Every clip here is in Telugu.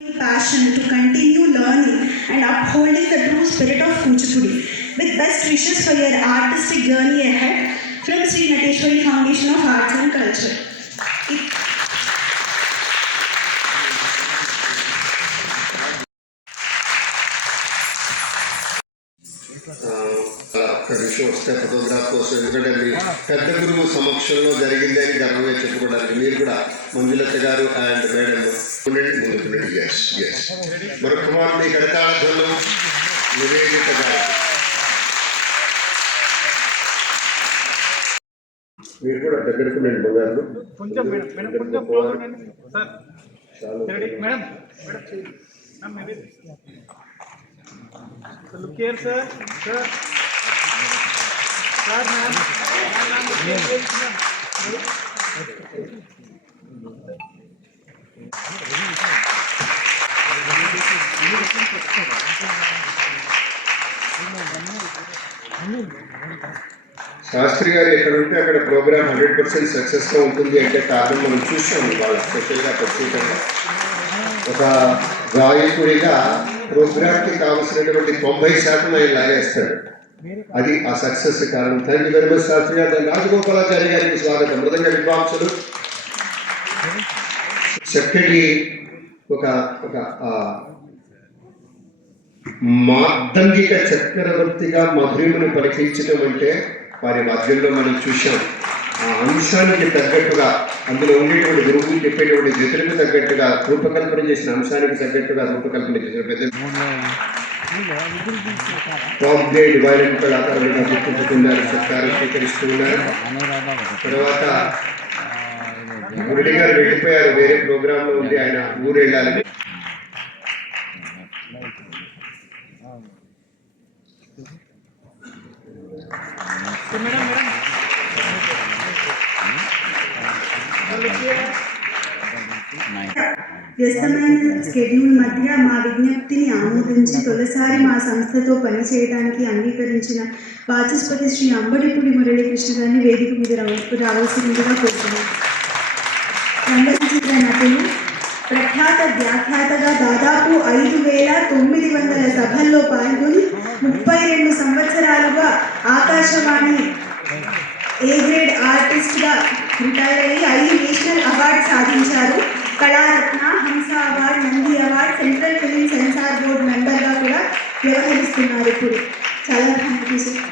Passion to continue learning and upholding the true spirit of Kuchipudi. With best wishes for your artistic journey ahead from Sri Nateshwari Foundation of Arts and Culture. విషయం వస్తే ఫోటోగ్రాఫ్ కోసం ఎందుకంటే మీ పెద్ద గురువు సమక్షంలో జరిగింది అని గర్వంగా చెప్పుకోవడానికి మీరు కూడా మంజులత గారు అండ్ మేడం ముందుకున్నట్టు ఎస్ ఎస్ మరొక కుమార్ మీ కడతాళధ్వనం నివేదిత గారు మీరు కూడా దగ్గరకు నేను బంగారు look here sir ma'am Sastry గారు ఎక్కడ ఉంటే అక్కడ ప్రోగ్రామ్ 100% సక్సెస్గా ఉంటుంది అంటే కారణం మనం చూసాము వాళ్ళ స్పెషల్గా ప్రత్యేకంగా ఒక గాయకుడిగా ప్రోగ్రామ్కి కావాల్సినటువంటి 90% ఆయన లాగేస్తాడు. అది ఆ సక్సెస్ కారణం. Thank you very much Shastri గారు. రాజగోపాలాచారి గారికి స్వాగతం. మృదంగ విద్వాంసులు చక్కటి ఒక మాధ్యంగిక చక్రవర్తిగా మధురిమను పలికించడం అంటే వారి మధ్యలో మనం చూసాం. ఆ అంశానికి తగ్గట్టుగా అందులో ఉండేటువంటి గురువులు చెప్పేటువంటి జతులకు తగ్గట్టుగా రూపకల్పన చేసిన అంశానికి తగ్గట్టుగా రూపకల్పన చేసిన పెద్ద టాప్ గ్రేడ్ వైలెంట్ కళాకారులుగా గుర్తించుకున్నారు, సత్కారం స్వీకరిస్తున్నారు. తర్వాత మురళి గారు వెళ్ళిపోయారు, వేరే ప్రోగ్రాంలో ఉంది, ఆయన ఊరు వెళ్ళాలని. వ్యస్తమైన షెడ్యూల్ మధ్య మా విజ్ఞప్తిని ఆమోదించి తొలిసారి మా సంస్థతో పనిచేయడానికి అంగీకరించిన వాచస్పతి శ్రీ అంబడిపూడి మురళీకృష్ణ గారిని వేదిక మీద రావాల్సిందిగా కోరుతున్నాను. రంగచిత్ర నటులు, ప్రఖ్యాత వ్యాఖ్యాతగా దాదాపు 5,900 సభల్లో పాల్గొని 32 సంవత్సరాలుగా ఆకాశవాణి ఏ గ్రేడ్ ఆర్టిస్ట్గా రిటైర్ అయ్యి 5 నేషనల్ అవార్డు సాధించారు. Kalaratna, Hamsa award, Nandi award, central film censor board మెంబర్గా కూడా వ్యవహరిస్తున్నారు. ఇప్పుడు చాలా థ్యాంక్ యూ సార్.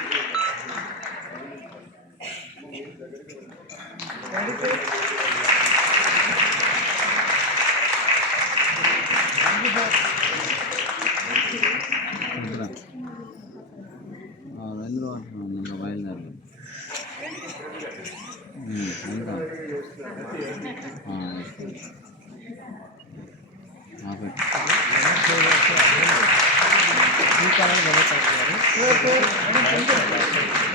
ఈ